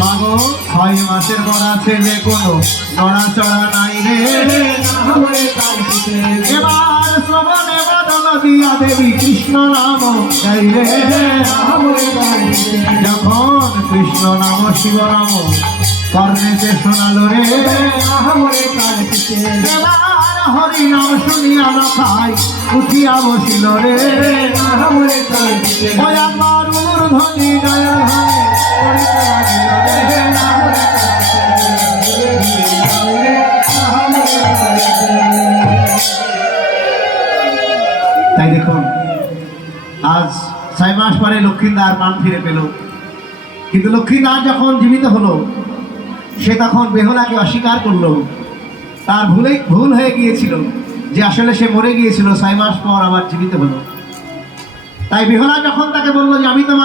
মাগো 6 মাসের বড়া ছেলে কোনো নড়াচড়া নাই রে। এবার শ্রবণে বদল দিয়া দেবী কৃষ্ণ নাম গাই রে। যখন কৃষ্ণ নাম শিব নাম কর্ণেতে শোনালো রে। এবার হরি নাম শুনিয়া মাথায় উঠিয়া বসিল রে। ওই আমার ধ্বনি জয় ধ্বনি করিতে লাগিল রে। তাই দেখুন আজ 6 মাস পরে লক্ষ্মীদার প্রাণ ফিরে পেল, কিন্তু লক্ষ্মীদার যখন জীবিত হলো সে তখন বেহুলাকে অস্বীকার করলো। তার ভুল হয়ে গিয়েছিল যে আসলে সে মরে গিয়েছিল, 6 মাস পর আবার জীবিত হলো। তাই বেহুলা যখন তাকে বললো যে আমি তোমার